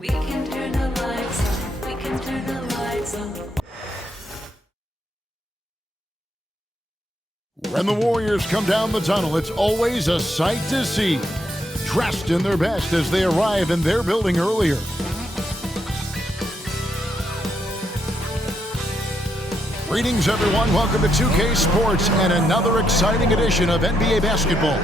We can turn the lights on. We can turn the lights on. When the Warriors come down the tunnel, it's always a sight to see. Dressed in their best as they arrive in their building earlier. Greetings, everyone. Welcome to 2K Sports and another exciting edition of NBA basketball.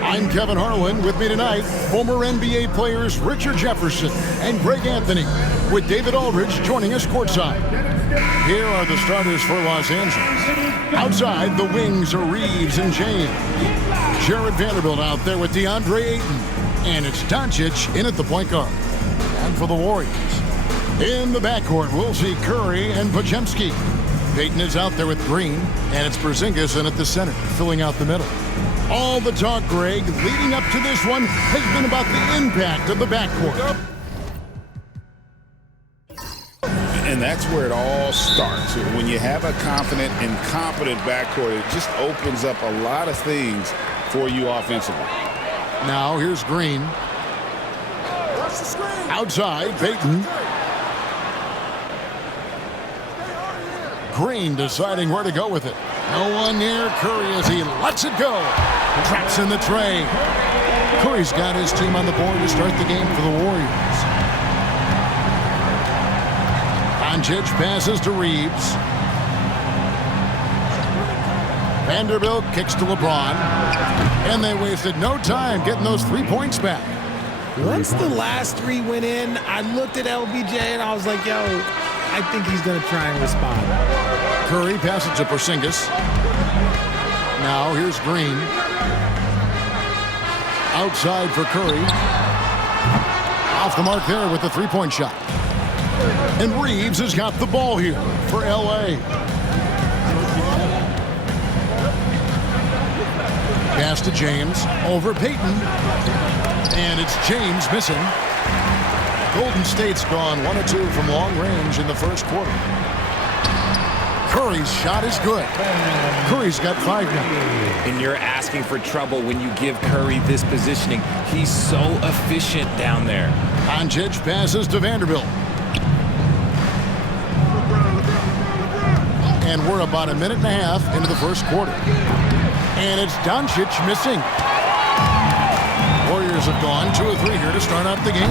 I'm Kevin Harlan. With me tonight, former NBA players Richard Jefferson and Greg Anthony, with David Aldridge joining us courtside. Here are the starters for Los Angeles. Outside, the wings are Reeves and James. Jared Vanderbilt out there with DeAndre Ayton. And it's Doncic in at the point guard. And for the Warriors, in the backcourt, we'll see Curry and Podziemski. Payton is out there with Green, and it's Porzingis in at the center, filling out the middle. All the talk, Greg, leading up to this one has been about the impact of the backcourt. And that's where it all starts. When you have a confident and competent backcourt, it just opens up a lot of things for you offensively. Now here's Green. Outside, Payton. Green deciding where to go with it. No one near Curry as he lets it go. Traps in the tray. Curry's got his team on the board to start the game for the Warriors. Doncic passes to Reeves. Vanderbilt kicks to LeBron. And they wasted no time getting those 3 points back. Once the last three went in, I looked at LBJ and I was like, yo, I think he's going to try and respond. Curry passes to Porzingis. Now here's Green. Outside for Curry. Off the mark there with the three-point shot. And Reeves has got the ball here for L.A. Pass to James. Over Payton. And it's James missing. Golden State's gone 1 of 2 from long range in the first quarter. Curry's shot is good. Curry's got 5 now. And you're asking for trouble when you give Curry this positioning. He's so efficient down there. Doncic passes to Vanderbilt. And we're about a minute and a half into the first quarter. And it's Doncic missing. Warriors have gone 2 of 3 here to start out the game.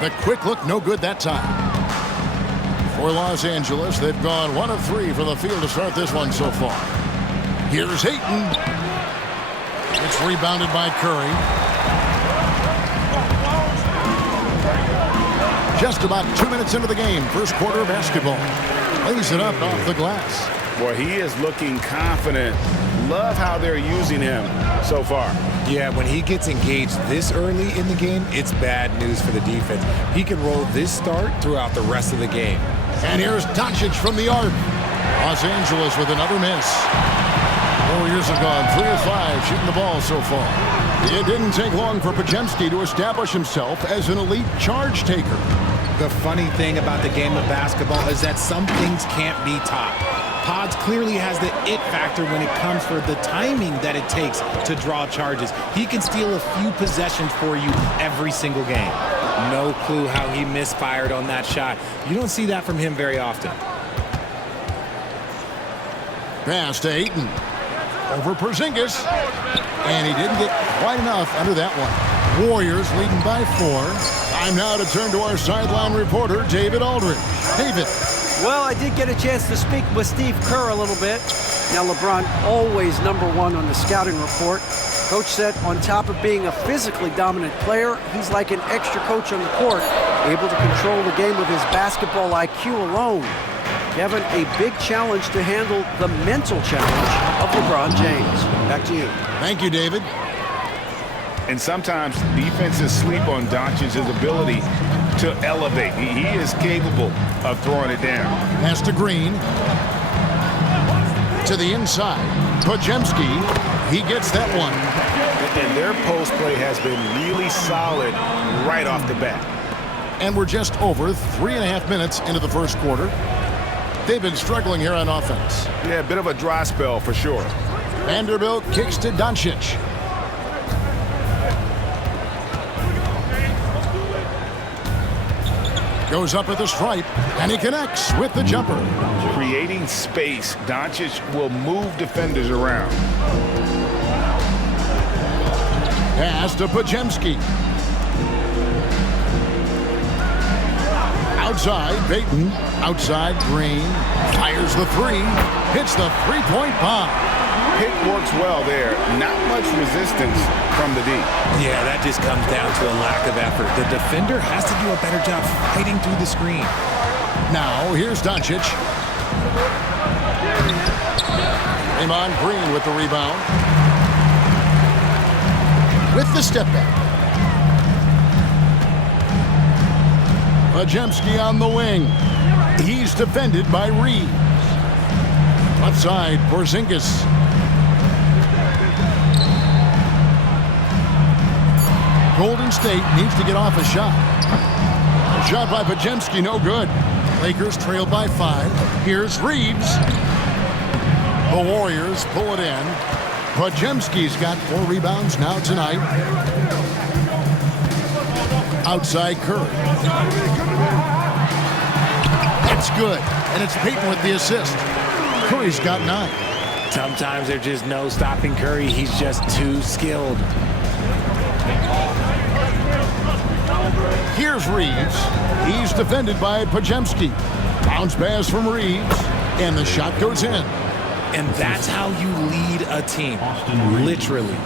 The quick look, no good that time. For Los Angeles, they've gone 1 of 3 from the field to start this one so far. Here's Ayton. It's rebounded by Curry. Just about 2 minutes into the game, first quarter of basketball. Lays it up off the glass. Boy, he is looking confident. Love how they're using him so far. Yeah, when he gets engaged this early in the game, it's bad news for the defense. He can roll this start throughout the rest of the game. And here's Doncic from the arc. Los Angeles with another miss. Warriors have gone 3 of 5 shooting the ball so far. It didn't take long for Podziemski to establish himself as an elite charge taker. The funny thing about the game of basketball is that some things can't be taught. Pods clearly has the it factor when it comes for the timing that it takes to draw charges. He can steal a few possessions for you every single game. No clue how he misfired on that shot. You don't see that from him very often. Pass to Ayton. Over Porzingis. And he didn't get quite enough under that one. Warriors leading by 4. Time now to turn to our sideline reporter, David Aldridge. David. Well, I did get a chance to speak with Steve Kerr a little bit. Now, LeBron always #1 on the scouting report. Coach said on top of being a physically dominant player, he's like an extra coach on the court, able to control the game with his basketball IQ alone. Kevin, a big challenge to handle the mental challenge of LeBron James. Back to you. Thank you, David. And sometimes defenses sleep on Doncic's ability to elevate. He is capable of throwing it down. Pass to Green. To the inside. Podziemski. He gets that one. And their post play has been really solid right off the bat. And we're just over 3.5 minutes into the first quarter. They've been struggling here on offense. Yeah, a bit of a dry spell for sure. Vanderbilt kicks to Doncic. Goes up at the stripe, and he connects with the jumper. Creating space, Doncic will move defenders around. Pass to Podziemski. Outside, Payton. Outside, Green. Fires the three. Hits the three-point bomb. Pick works well there. Not much resistance from the D. Yeah, that just comes down to a lack of effort. The defender has to do a better job fighting through the screen. Now, here's Doncic. Draymond Green with the rebound. With the step back. Podziemski on the wing. He's defended by Reed. Left side, Porzingis. Golden State needs to get off a shot. A shot by Podziemski, no good. Lakers trail by 5. Here's Reeves. The Warriors pull it in. Podziemski's got 4 rebounds now tonight. Outside Curry. That's good. And it's Payton with the assist. Curry's got 9. Sometimes there's just no stopping Curry. He's just too skilled. Here's Reeves. He's defended by Podziemski. Bounce pass from Reeves. And the shot goes in. And that's how you lead a team. Literally.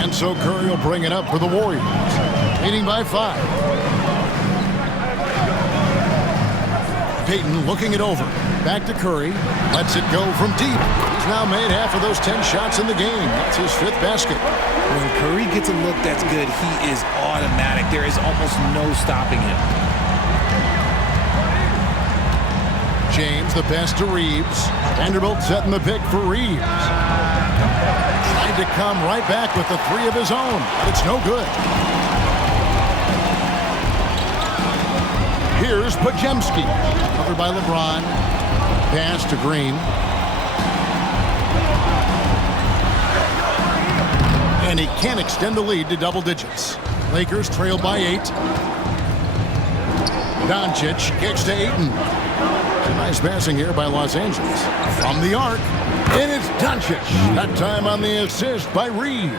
And so Curry will bring it up for the Warriors. Leading by 5. Payton looking it over. Back to Curry. Lets it go from deep. He's now made half of those 10 shots in the game. That's his 5th basket. When Curry gets a look that's good, he is automatic. There is almost no stopping him. James, the pass to Reeves. Vanderbilt setting the pick for Reeves. Trying to come right back with the 3 of his own, but it's no good. Here's Podziemski. Covered by LeBron. Pass to Green. And he can't extend the lead to double digits. Lakers trail by 8. Doncic kicks to Ayton. Nice passing here by Los Angeles. From the arc, and it's Doncic. That time on the assist by Reeves.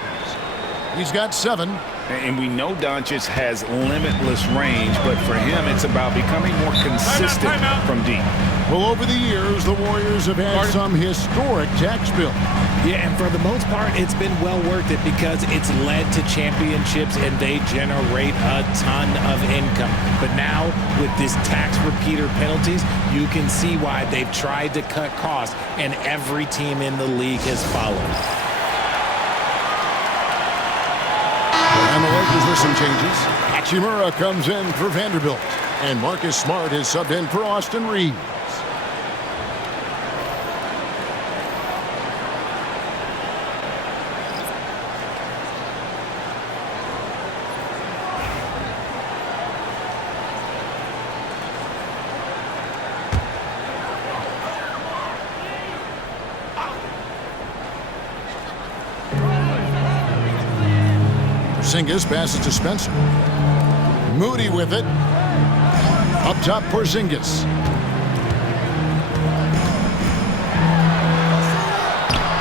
He's got 7. And we know Doncic has limitless range, but for him, it's about becoming more consistent from deep. Well, over the years, the Warriors have had some historic tax bill. Yeah, and for the most part, it's been well worth it because it's led to championships and they generate a ton of income. But now, with this tax repeater penalties, you can see why they've tried to cut costs, and every team in the league has followed. And the Lakers with some changes. Hachimura comes in for Vanderbilt. And Marcus Smart is subbed in for Austin Reeves. Porzingis passes to Spencer. Moody with it. Up top, Porzingis.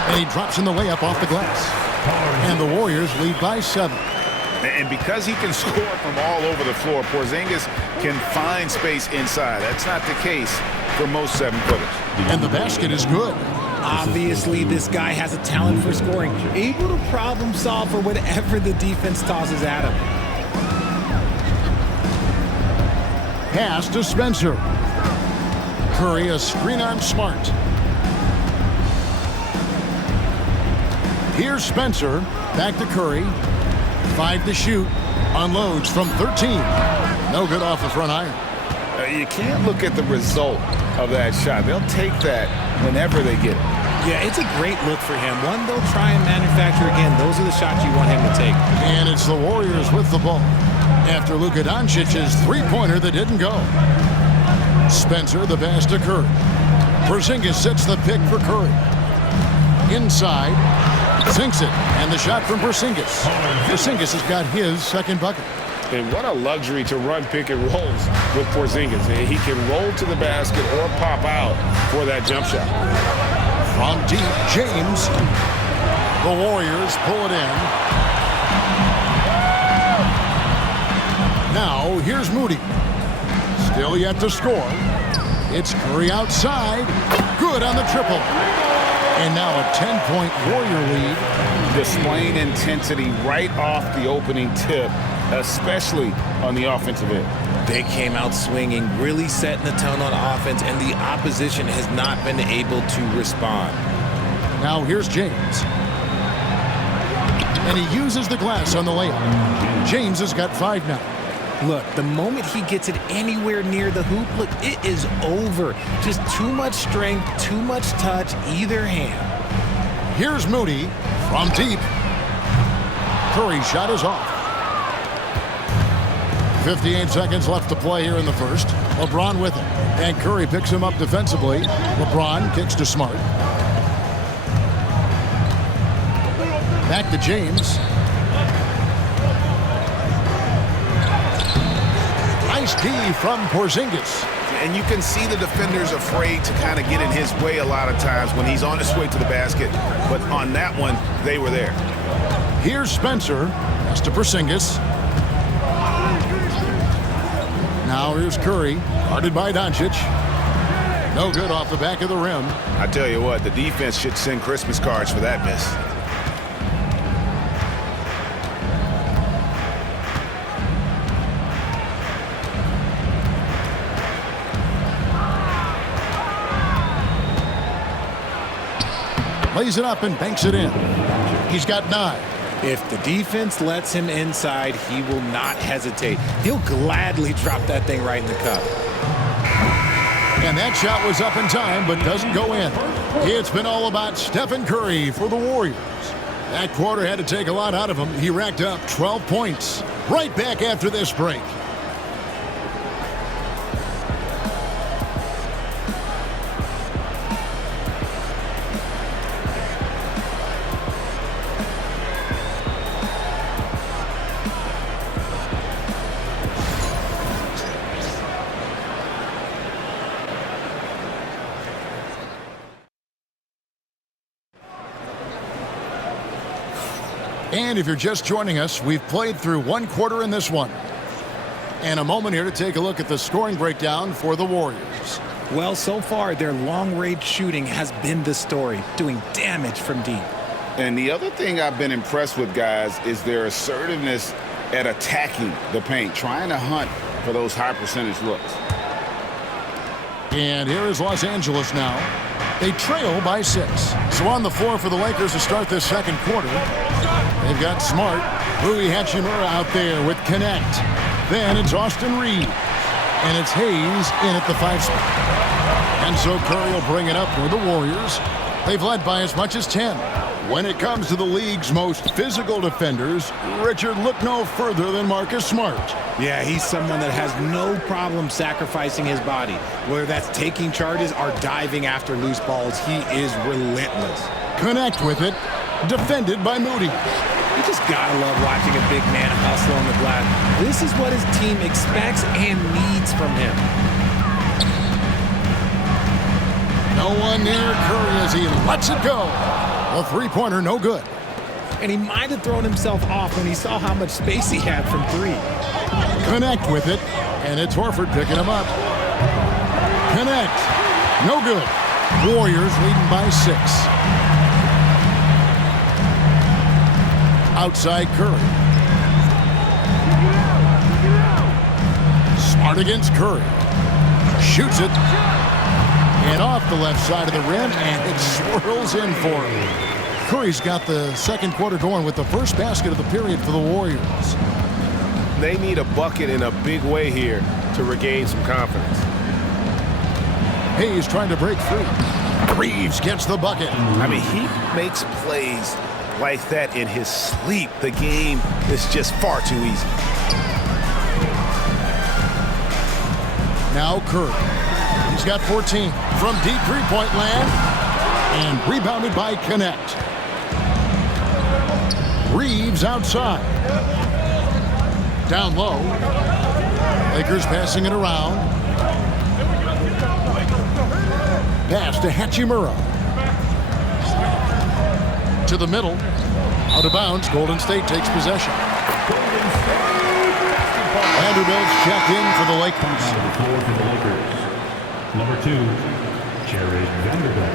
And he drops in the layup off the glass. And the Warriors lead by 7. And because he can score from all over the floor, Porzingis can find space inside. That's not the case for most 7-footers. And the basket is good. Obviously, this guy has a talent for scoring, able to problem solve for whatever the defense tosses at him. Pass to Spencer. Curry, a screen on Smart. Here's Spencer. Back to Curry. 5 to shoot. Unloads from 13. No good off the front iron. You can't look at the result of that shot. They'll take that whenever they get it. Yeah, it's a great look for him. One they'll try and manufacture again. Those are the shots you want him to take. And it's the Warriors with the ball. After Luka Doncic's three-pointer that didn't go. Spencer, the pass to Curry. Porzingis sets the pick for Curry. Inside. Sinks it. And the shot from Porzingis. Porzingis has got his second bucket. And what a luxury to run pick and rolls with Porzingis. And he can roll to the basket or pop out for that jump shot. From deep, James. The Warriors pull it in. Now, here's Moody. Still yet to score. It's Curry outside. Good on the triple. And now a 10-point Warrior lead. Displaying intensity right off the opening tip, especially on the offensive end. They came out swinging, really setting the tone on offense, and the opposition has not been able to respond. Now here's James. And he uses the glass on the layup. James has got 5 now. Look, the moment he gets it anywhere near the hoop, look, it is over. Just too much strength, too much touch, either hand. Here's Moody from deep. Curry's shot is off. 58 seconds left to play here in the first. LeBron with it. And Curry picks him up defensively. LeBron kicks to Smart. Back to James. Nice D from Porzingis. And you can see the defenders afraid to kind of get in his way a lot of times when he's on his way to the basket. But on that one, they were there. Here's Spencer. Pass to Porzingis. Now here's Curry. Guarded by Doncic. No good off the back of the rim. I tell you what, the defense should send Christmas cards for that miss. Lays it up and banks it in. He's got 9. If the defense lets him inside, he will not hesitate. He'll gladly drop that thing right in the cup. And that shot was up in time, but doesn't go in. It's been all about Stephen Curry for the Warriors. That quarter had to take a lot out of him. He racked up 12 points. Right back after this break. And if you're just joining us, we've played through 1 quarter in this one. And a moment here to take a look at the scoring breakdown for the Warriors. Well, so far, their long-range shooting has been the story, doing damage from deep. And the other thing I've been impressed with, guys, is their assertiveness at attacking the paint, trying to hunt for those high percentage looks. And here is Los Angeles now. They trail by 6. So on the floor for the Lakers to start this second quarter. They've got Smart, Rui Hachimura out there with Connect. Then it's Austin Reed. And it's Hayes in at the 5 spot. And so Curry will bring it up for the Warriors. They've led by as much as 10. When it comes to the league's most physical defenders, Richard, look no further than Marcus Smart. Yeah, he's someone that has no problem sacrificing his body. Whether that's taking charges or diving after loose balls, he is relentless. Connect with it. Defended by Moody. You just gotta love watching a big man hustle on the glass. This is what his team expects and needs from him. No one near Curry as he lets it go. A 3-pointer, no good. And he might have thrown himself off when he saw how much space he had from 3. Connect with it, and it's Horford picking him up. Connect. No good. Warriors leading by 6. Outside Curry. Smart against Curry. Shoots it. And off the left side of the rim, and it swirls in for him. Curry's got the second quarter going with the first basket of the period for the Warriors. They need a bucket in a big way here to regain some confidence. Hayes trying to break free. Reeves gets the bucket. I mean, he makes plays like that in his sleep. The game is just far too easy. Now Curry. He's got 14 from deep three-point land. And rebounded by Connect. Reeves outside. Down low. Lakers passing it around. Pass to Hachimura. To the middle. Out of bounds. Golden State takes possession. Vanderbilt's checked in for the Lakers. For the Lakers, number 2, Jared Vanderbilt.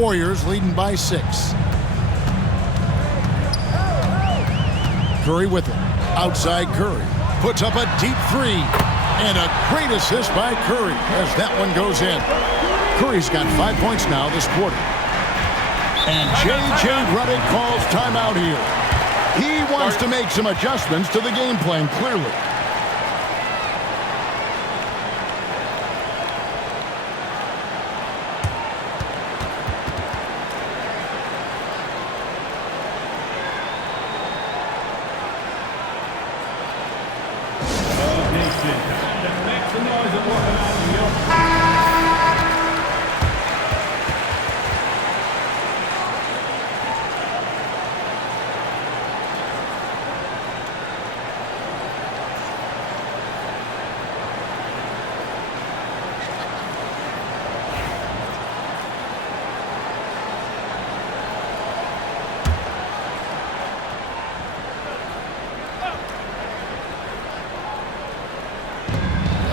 Warriors leading by 6. Curry with it. Outside Curry. Puts up a deep 3. And a great assist by Curry as that one goes in. Curry's got 5 points now this quarter. And J.J. Redick calls timeout here. He wants to make some adjustments to the game plan, clearly.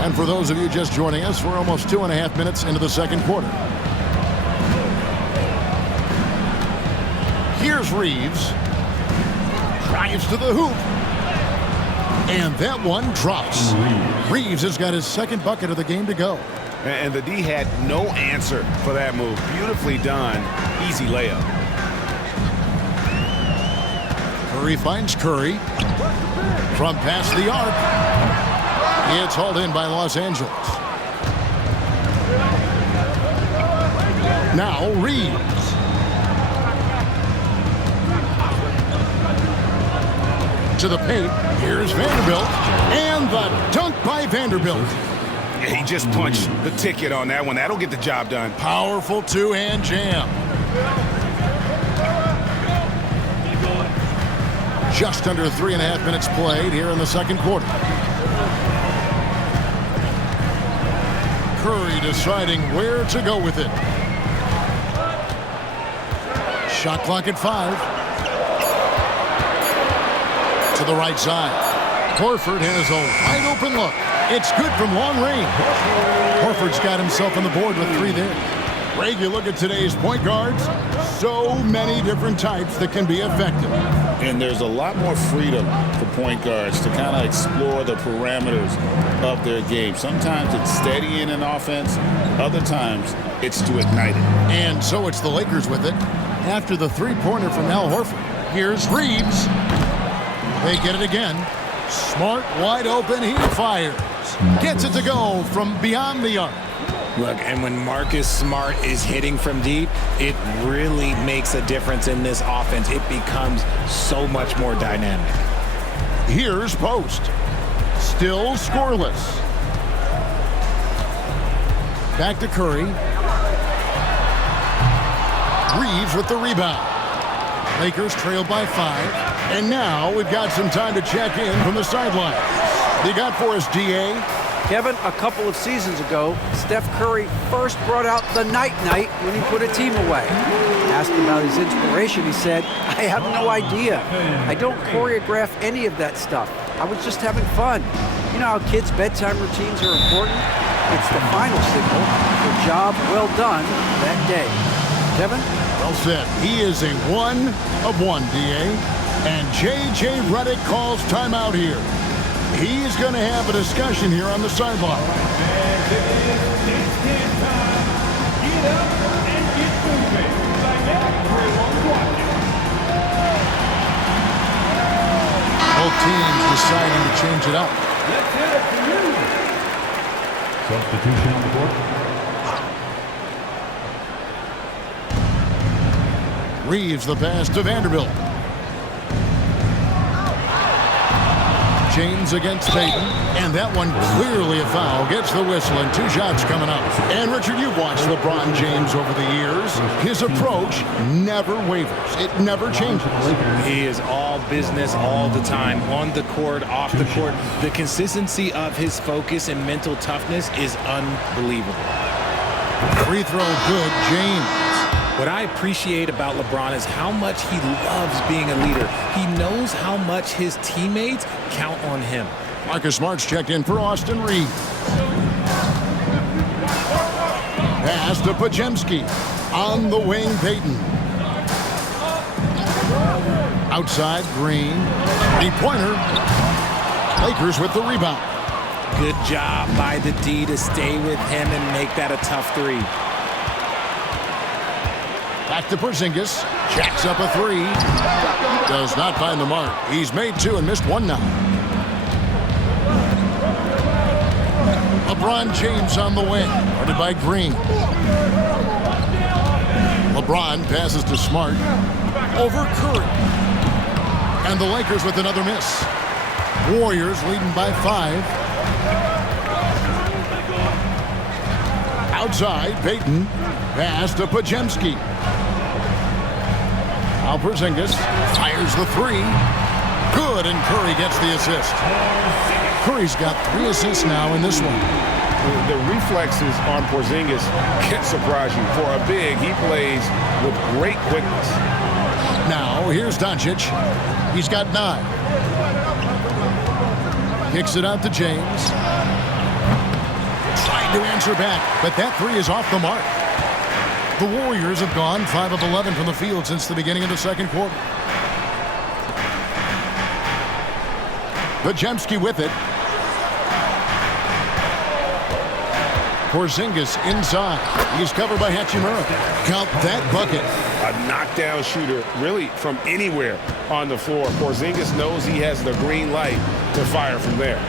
And for those of you just joining us, we're almost 2.5 minutes into the second quarter. Here's Reeves. Drives to the hoop. And that one drops. Reeves has got his second bucket of the game to go. And the D had no answer for that move. Beautifully done. Easy layup. Curry finds Curry. From past the arc. It's hauled in by Los Angeles. Now Reeves. To the paint. Here's Vanderbilt. And the dunk by Vanderbilt. Yeah, he just punched the ticket on that one. That'll get the job done. Powerful two-hand jam. Just under 3.5 minutes played here in the second quarter. Curry deciding where to go with it. Shot clock at 5. To the right side. Horford has a wide open look. It's good from long range. Horford's got himself on the board with 3 there. Greg, you look at today's point guards, so many different types that can be effective. And there's a lot more freedom for point guards to kind of explore the parameters of their game. Sometimes it's steadying an offense. Other times it's to ignite it. And so it's the Lakers with it. After the three-pointer from Al Horford. Here's Reeves. They get it again. Smart, wide open, he fires. Gets it to go from beyond the arc. Look, and when Marcus Smart is hitting from deep, it really makes a difference in this offense. It becomes so much more dynamic. Here's Post. Still scoreless. Back to Curry. Reeves with the rebound. Lakers trailed by 5. And now we've got some time to check in from the sideline. You got for us, DA? Kevin, a couple of seasons ago, Steph Curry first brought out the night-night when he put a team away. Asked about his inspiration, he said, I have no idea. I don't choreograph any of that stuff. I was just having fun. You know how kids' bedtime routines are important? It's the final signal for job well done that day. Kevin? Well said. He is a 1 of 1, DA. And J.J. Redick calls timeout here. He's going to have a discussion here on the sideline. Both teams deciding to change it up. Substitution on the court. Reeves the pass to Vanderbilt. James against Payton, and that one clearly a foul. Gets the whistle, and 2 shots coming up. And Richard, you've watched LeBron James over the years. His approach never wavers. It never changes. He is all business all the time, on the court, off the court. The consistency of his focus and mental toughness is unbelievable. Free throw good, James. What I appreciate about LeBron is how much he loves being a leader. He knows how much his teammates count on him. Marcus Smart's checked in for Austin Reeves. Pass to Podziemski. On the wing, Payton. Outside, Green. Three-pointer. Lakers with the rebound. Good job by the D to stay with him and make that a tough 3. Back to Porzingis. Jacks up a 3. Does not find the mark. He's made 2 and missed 1 now. LeBron James on the wing. Guarded by Green. LeBron passes to Smart. Over Curry. And the Lakers with another miss. Warriors leading by 5. Outside, Payton. Pass to Podziemski. Now Porzingis fires the 3. Good, and Curry gets the assist. Curry's got 3 assists now in this one. The reflexes on Porzingis can surprise you. For a big, he plays with great quickness. Now, here's Doncic. He's got 9. Kicks it out to James. Trying to answer back, but that 3 is off the mark. The Warriors have gone 5 of 11 from the field since the beginning of the second quarter. Podziemski with it. Porzingis inside. He's covered by Hachimura. Count that bucket. A knockdown shooter, really from anywhere on the floor. Porzingis knows he has the green light to fire from there.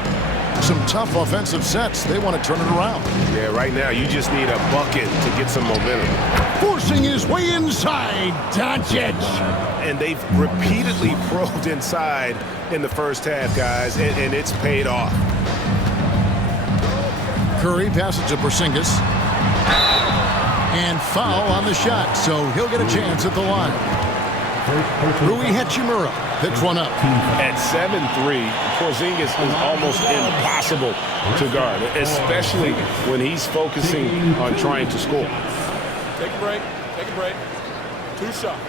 Some tough offensive sets. They want to turn it around. Yeah, right now you just need a bucket to get some momentum. Forcing his way inside. Doncic. And they've repeatedly probed inside in the first half, guys, and it's paid off. Curry passes to Porzingis. And foul on the shot, so he'll get a chance at the line. Rui Hachimura picks one up. At 7'3", Porzingis is almost impossible to guard, especially when he's focusing on trying to score. Take a break. Take a break. 2 shots.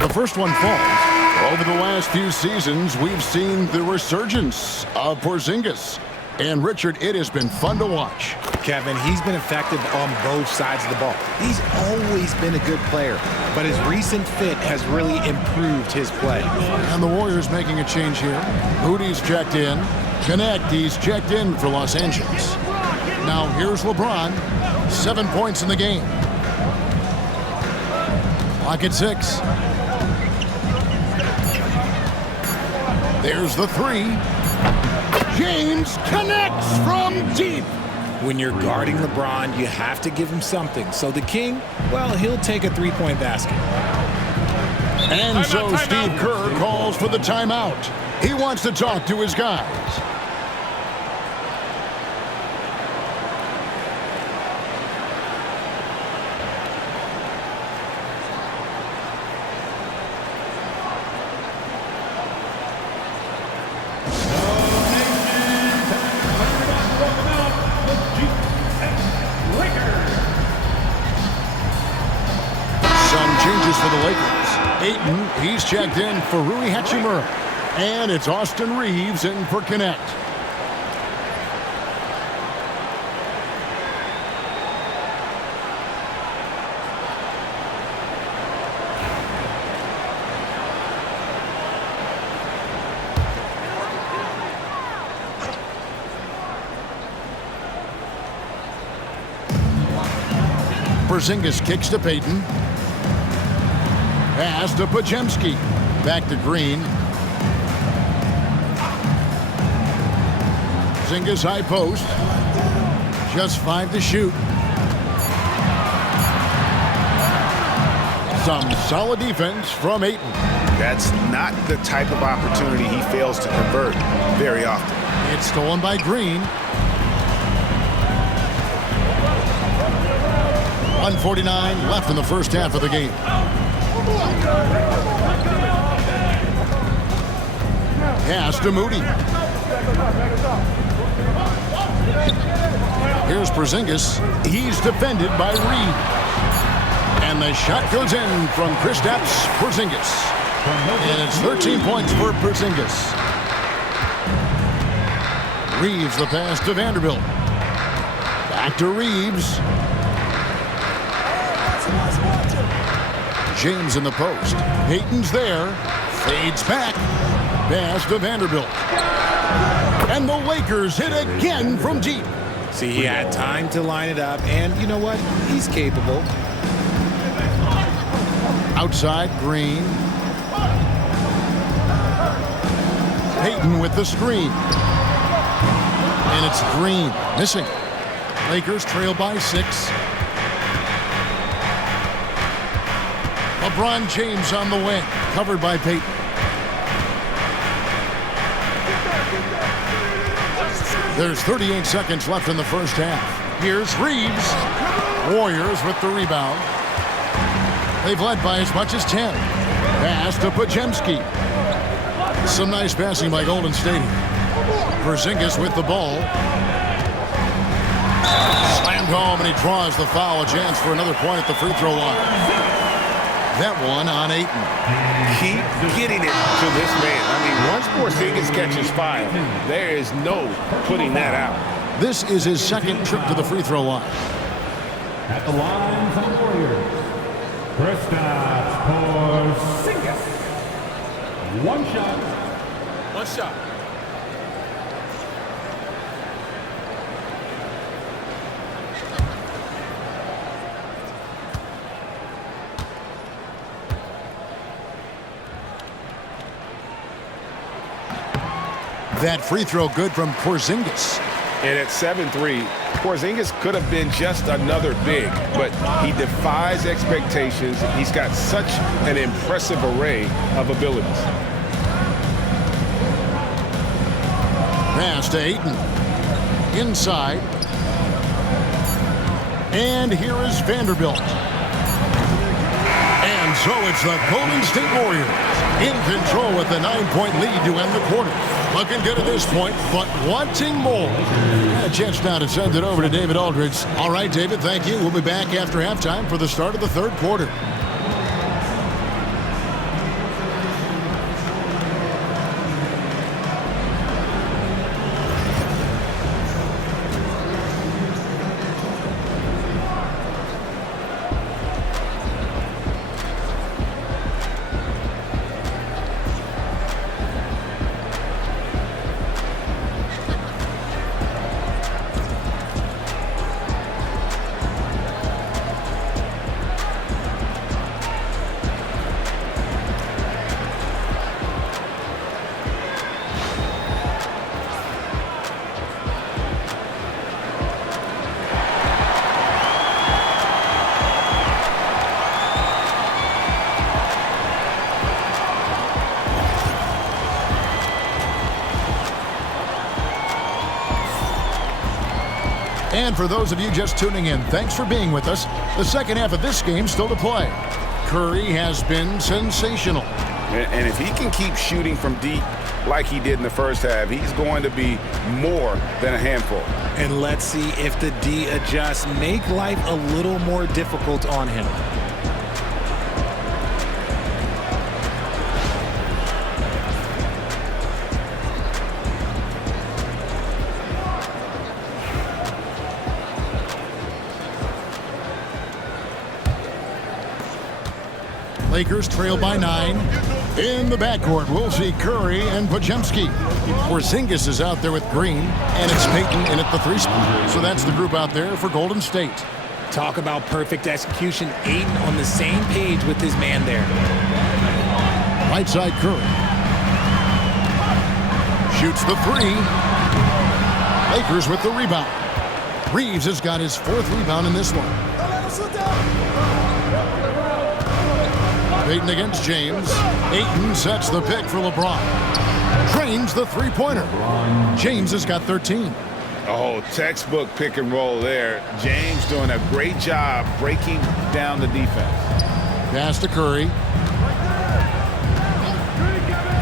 The first one falls. Over the last few seasons, we've seen the resurgence of Porzingis. And Richard, it has been fun to watch. Kevin, he's been effective on both sides of the ball. He's always been a good player, but his recent fit has really improved his play. And the Warriors making a change here. Moody's checked in. Connect, he's checked in for Los Angeles. Now here's LeBron. 7 points in the game. Clock at 6. There's the 3. James connects from deep. When you're guarding LeBron, you have to give him something. So the King, well, he'll take a 3-point basket. And so Steve Kerr calls for the timeout. He wants to talk to his guys. Changes for the Lakers. Ayton, he's checked in for Rui Hachimura. And it's Austin Reeves in for Connect. Porzingis kicks to Payton. Pass to Podziemski. Back to Green. Porzingis high post. Just 5 to shoot. Some solid defense from Ayton. That's not the type of opportunity he fails to convert very often. It's stolen by Green. 1:49 left in the first half of the game. Pass to Moody. Here's Porzingis. He's defended by Reed. And the shot goes in from Kristaps Porzingis. And it's 13 points for Porzingis. Reeves the pass to Vanderbilt. Back to Reeves. James in the post. Payton's there. Fades back. Pass to Vanderbilt. And the Lakers hit again from deep. See, he had time to line it up, and you know what? He's capable. Outside, Green. Payton with the screen. And it's Green missing. Lakers trail by 6. LeBron James on the wing, covered by Payton. There's 38 seconds left in the first half. Here's Reeves. Warriors with the rebound. They've led by as much as 10. Pass to Podziemski. Some nice passing by Golden State. Porzingis with the ball. Slammed home, and he draws the foul. A chance for another point at the free throw line. That one on Ayton. Keep getting it to this man. I mean, once Porzingis catches fire, there is no putting that out. This is his second trip to the free throw line. At the line for the Warriors, Kristaps Porzingis. One shot. One shot. That free throw good from Porzingis. And at 7-3, Porzingis could have been just another big, but he defies expectations. He's got such an impressive array of abilities. Pass to Ayton. Inside. And here is Vanderbilt. And so it's the Golden State Warriors in control with the 9-point lead to end the quarter. Looking good at this point, but wanting more. A chance now to send it over to David Aldridge. All right, David, thank you. We'll be back after halftime for the start of the third quarter. And for those of you just tuning in, thanks for being with us. The second half of this game still to play. Curry has been sensational. And if he can keep shooting from deep like he did in the first half, he's going to be more than a handful. And let's see if the D adjusts, make life a little more difficult on him. Lakers trail by 9. In the backcourt, we'll see Curry and Podziemski. Porzingis is out there with Green, and it's Payton in at the 3 spot. So that's the group out there for Golden State. Talk about perfect execution. Ayton on the same page with his man there. Right side Curry. Shoots the 3. Lakers with the rebound. Reeves has got his 4th rebound in this one. Payton against James. Ayton sets the pick for LeBron. Drains the three-pointer. James has got 13. Oh, textbook pick and roll there. James doing a great job breaking down the defense. Pass to Curry.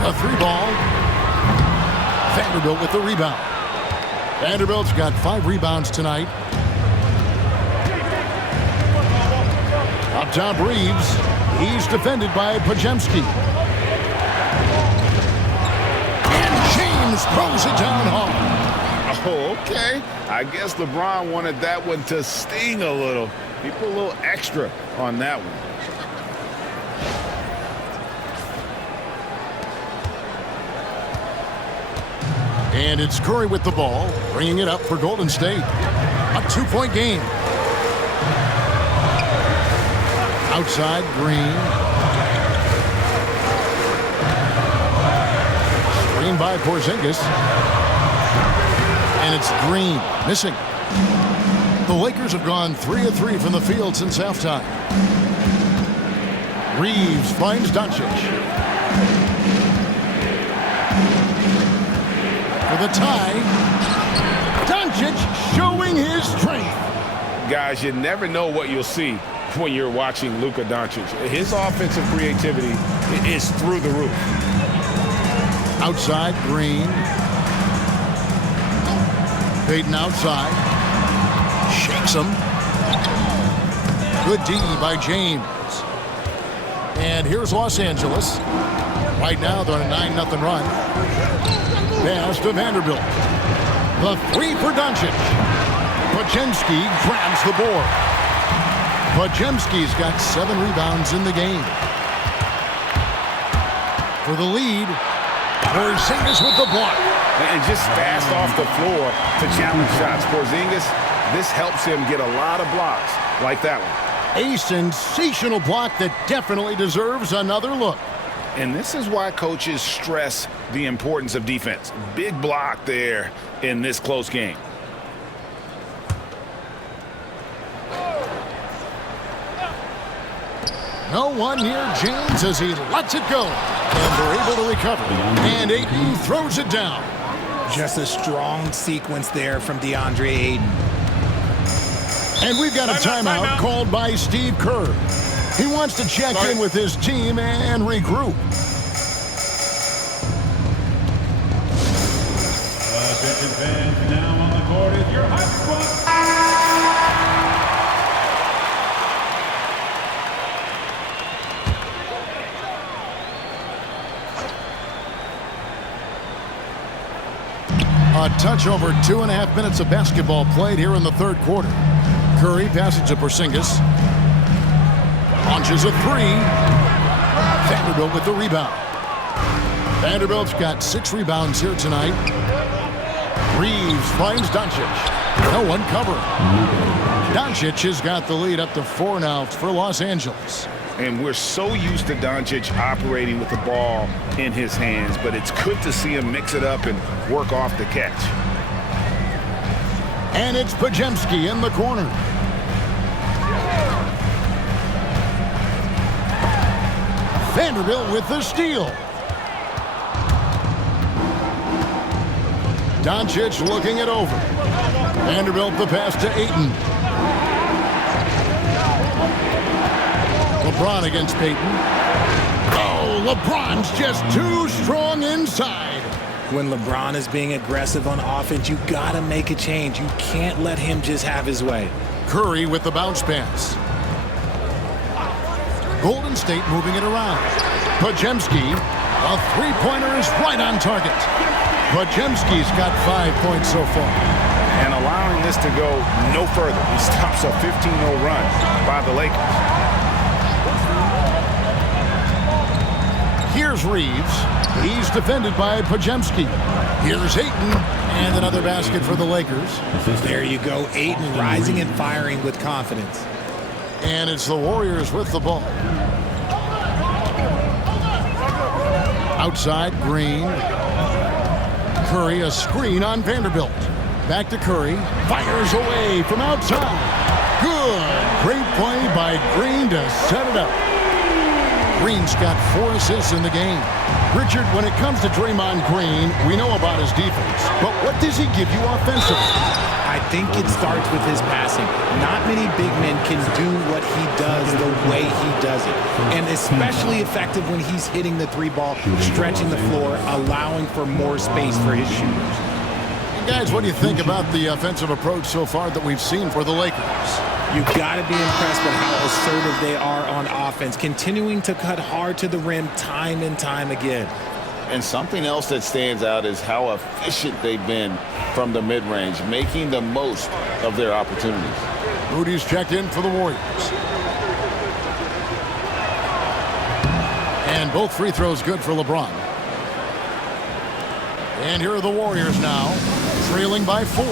A 3-ball. Vanderbilt with the rebound. Vanderbilt's got 5 rebounds tonight. Up top, Reeves. He's defended by Podziemski. And James throws it down hard. Oh, okay. I guess LeBron wanted that one to sting a little. He put a little extra on that one. And it's Curry with the ball, bringing it up for Golden State. A 2-point game. Outside, Green. Screen by Porzingis. And it's Green, missing. The Lakers have gone 3 of 3 from the field since halftime. Reeves finds Doncic. For the tie. Doncic showing his strength. Guys, you never know what you'll see when you're watching Luka Doncic. His offensive creativity is through the roof. Outside, Green. Payton outside. Shakes him. Good D by James. And here's Los Angeles. Right now they're on a 9-0 run. Pass to Vanderbilt. The 3 for Doncic. Podziemski grabs the board. Podziemski's got 7 rebounds in the game. For the lead, Porzingis with the block. And just fast off the floor to challenge shots. Porzingis, this helps him get a lot of blocks like that one. A sensational block that definitely deserves another look. And this is why coaches stress the importance of defense. Big block there in this close game. No one near James as he lets it go. And they're able to recover. And Ayton throws it down. Just a strong sequence there from DeAndre Ayton. And we've got a timeout called by Steve Kerr. He wants to check in with his team and regroup. Attention fans, now on the court is your hot spot. A touch over 2.5 minutes of basketball played here in the 3rd quarter. Curry passes to Porzingis. Launches a 3. Vanderbilt with the rebound. Vanderbilt's got 6 rebounds here tonight. Reeves finds Doncic. No one covering. Doncic has got the lead up to 4 now for Los Angeles. And we're so used to Doncic operating with the ball in his hands, but it's good to see him mix it up and work off the catch. And it's Podziemski in the corner. Vanderbilt with the steal. Doncic looking it over. Vanderbilt the pass to Ayton. LeBron against Payton. Oh, LeBron's just too strong inside. When LeBron is being aggressive on offense, you got to make a change. You can't let him just have his way. Curry with the bounce pass. Golden State moving it around. Podziemski, a 3-pointer is right on target. Podziemski's got 5 points so far. And allowing this to go no further. He stops a 15-0 run by the Lakers. Here's Reeves. He's defended by Podziemski. Here's Ayton. And another basket for the Lakers. There you go. Ayton rising and firing with confidence. And it's the Warriors with the ball. Outside, Green. Curry, a screen on Vanderbilt. Back to Curry. Fires away from outside. Good. Great play by Green to set it up. Green's got 4 assists in the game. Richard, when it comes to Draymond Green, we know about his defense. But what does he give you offensively? I think it starts with his passing. Not many big men can do what he does the way he does it. And especially effective when he's hitting the 3-ball, stretching the floor, allowing for more space for his shooters. And guys, what do you think about the offensive approach so far that we've seen for the Lakers? You've got to be impressed with how assertive they are on offense, continuing to cut hard to the rim time and time again. And something else that stands out is how efficient they've been from the mid-range, making the most of their opportunities. Moody's checked in for the Warriors. And both free throws good for LeBron. And here are the Warriors now, trailing by 4.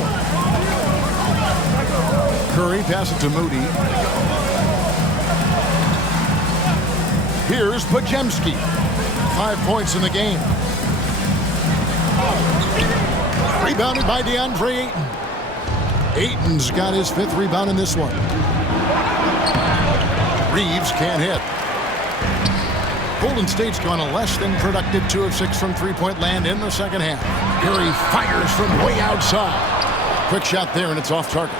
Curry passes to Moody. Here's Podziemski. 5 points in the game. Rebounded by DeAndre Ayton. Ayton's got his 5th rebound in this one. Reeves can't hit. Golden State's gone a less than productive 2 of 6 from three-point land in the second half. Curry fires from way outside. Quick shot there, and it's off target.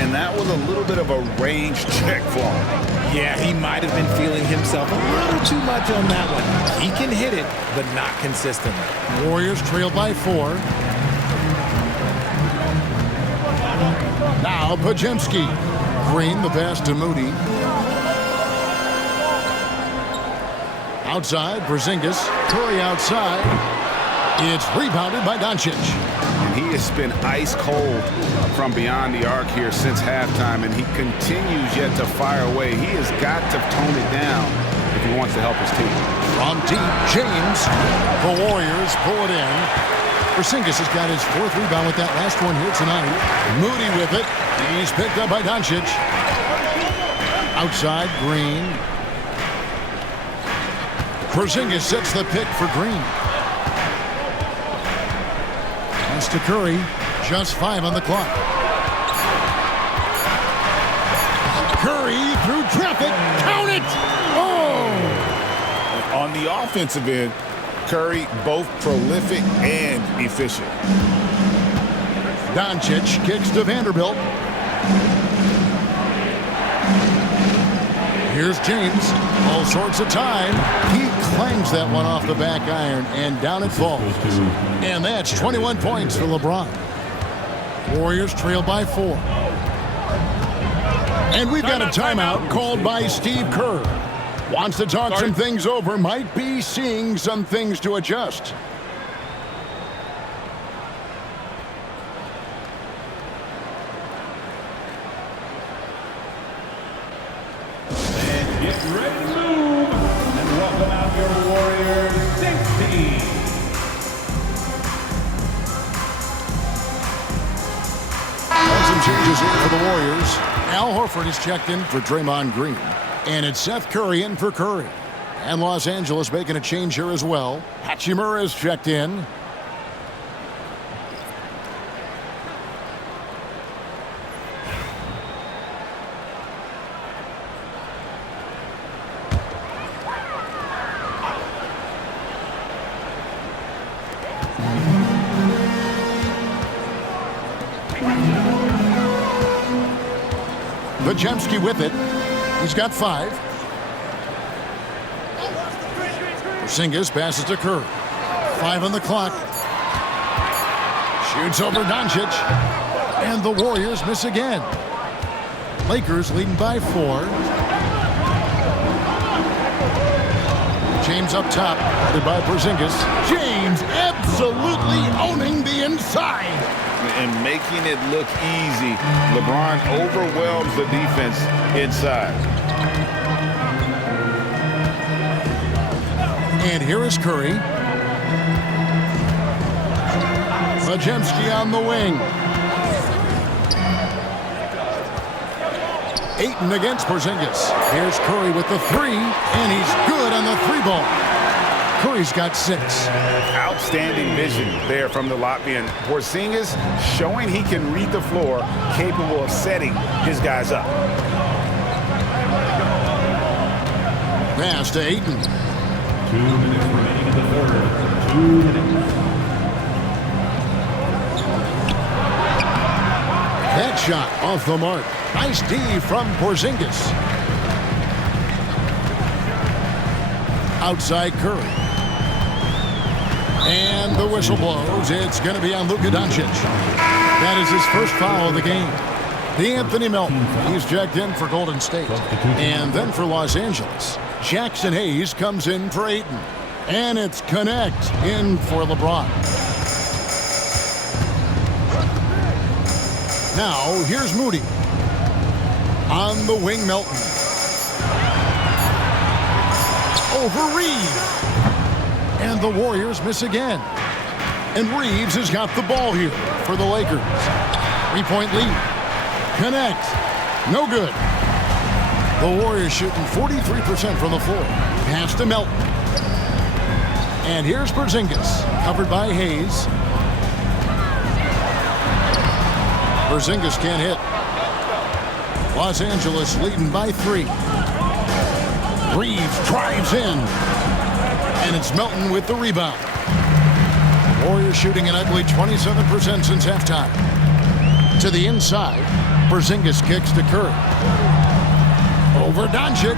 And that was a little bit of a range check for him. Yeah, he might have been feeling himself a little too much on that one. He can hit it, but not consistently. Warriors trail by 4. Now Podziemski. Green, the pass to Moody. Outside, Porzingis. Curry outside. It's rebounded by Doncic. And he has been ice cold from beyond the arc here since halftime, and he continues yet to fire away. He has got to tone it down if he wants to help his team. From deep, James. The Warriors pull it in. Porzingis has got his 4th rebound with that last one here tonight. Moody with it. He's picked up by Doncic. Outside, Green. Porzingis sets the pick for Green. Pass to Curry. Just 5 on the clock. Curry through traffic. Count it! Oh! On the offensive end, Curry both prolific and efficient. Doncic kicks to Vanderbilt. Here's James. All sorts of time. He clangs that one off the back iron, and down it falls. And that's 21 points for LeBron. Warriors trail by 4. And we've got a timeout called by Steve Kerr. Wants to talk some things over. Might be seeing some things to adjust. Get ready to move and welcome out your Warriors 16. Some changes here for the Warriors. Al Horford is checked in for Draymond Green. And it's Seth Curry in for Curry. And Los Angeles making a change here as well. Hachimura is checked in. Podziemski with it. He's got 5. Porzingis passes to Kerr. 5 on the clock. Shoots over Doncic. And the Warriors miss again. Lakers leading by 4. James up top, headed by Porzingis. James absolutely owning the inside. And making it look easy. LeBron overwhelms the defense inside. And here is Curry. Podziemski on the wing. Ayton against Porzingis. Here's Curry with the 3, and he's good on the 3-ball. Curry's got 6. Outstanding vision there from the Latvian. Porzingis showing he can read the floor, capable of setting his guys up. Pass to Ayton. 2 minutes remaining in the third. 2 minutes. That shot off the mark. Nice D from Porzingis. Outside Curry. And the whistle blows. It's going to be on Luka Doncic. That is his first foul of the game. DeAnthony Melton, he's checked in for Golden State. And then for Los Angeles, Jackson Hayes comes in for Ayton. And it's Connect in for LeBron. Now, here's Moody. On the wing, Melton. Over Reeves. And the Warriors miss again. And Reeves has got the ball here for the Lakers. 3-point lead. Connect. No good. The Warriors shooting 43% from the floor. Pass to Melton. And here's Porzingis, covered by Hayes. Porzingis can't hit. Los Angeles leading by 3. Reeves drives in. And it's Melton with the rebound. Warriors shooting an ugly 27% since halftime. To the inside, Porzingis kicks to Curry. Over Doncic.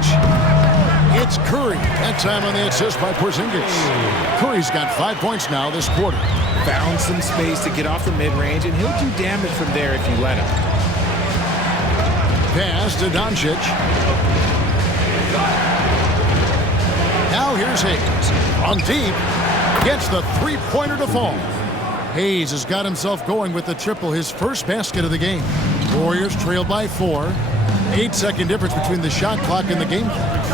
It's Curry. That time on the assist by Porzingis. Curry's got 5 points now this quarter. Found some space to get off the mid-range, and he'll do damage from there if you let him. Pass to Doncic. Now here's Hayes. On deep. Gets the three-pointer to fall. Hayes has got himself going with the triple, his first basket of the game. Warriors trail by 4. 8-second difference between the shot clock and the game clock.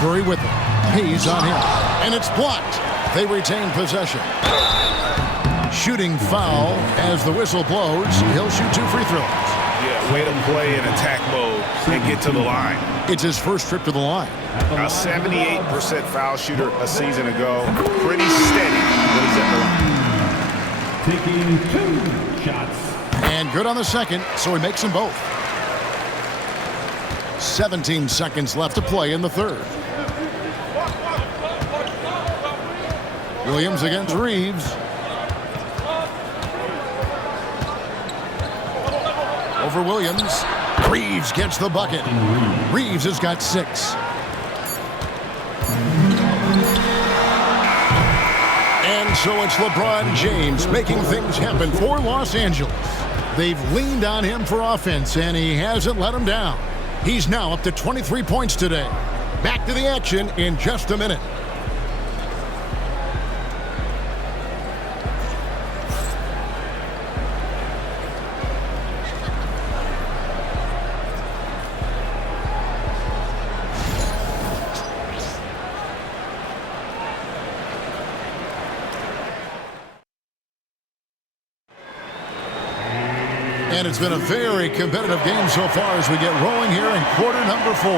Curry with it. Hayes on him. And it's blocked. They retain possession. Shooting foul as the whistle blows. He'll shoot 2 free throws. Yeah, way to play in attack mode and get to the line. It's his first trip to the line. A 78% foul shooter a season ago. Pretty steady when he's at the line. Taking 2 shots. And good on the second, so he makes them both. 17 seconds left to play in the third. Williams against Reeves. Over Williams. Reeves gets the bucket. Reeves has got 6. And so it's LeBron James making things happen for Los Angeles. They've leaned on him for offense, and he hasn't let them down. He's now up to 23 points today. Back to the action in just a minute. And it's been a very competitive game so far as we get rolling here in quarter number 4.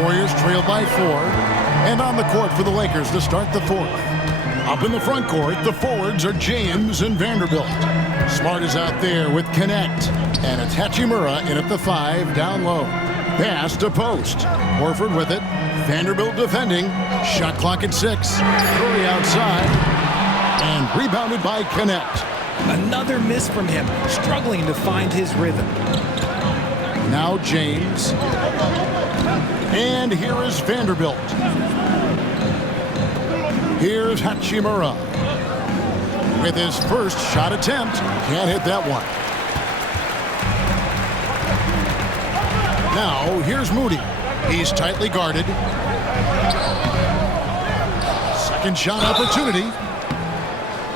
Warriors trail by 4. And on the court for the Lakers to start the 4th. Up in the front court, the forwards are James and Vanderbilt. Smart is out there with Connect. And it's Hachimura in at the 5 down low. Pass to post. Horford with it. Vanderbilt defending. Shot clock at 6. Curry outside. And rebounded by Connect. Another miss from him, struggling to find his rhythm. Now James. And here is Vanderbilt. Here's Hachimura. With his first shot attempt. Can't hit that one. Now here's Moody. He's tightly guarded. Second shot opportunity.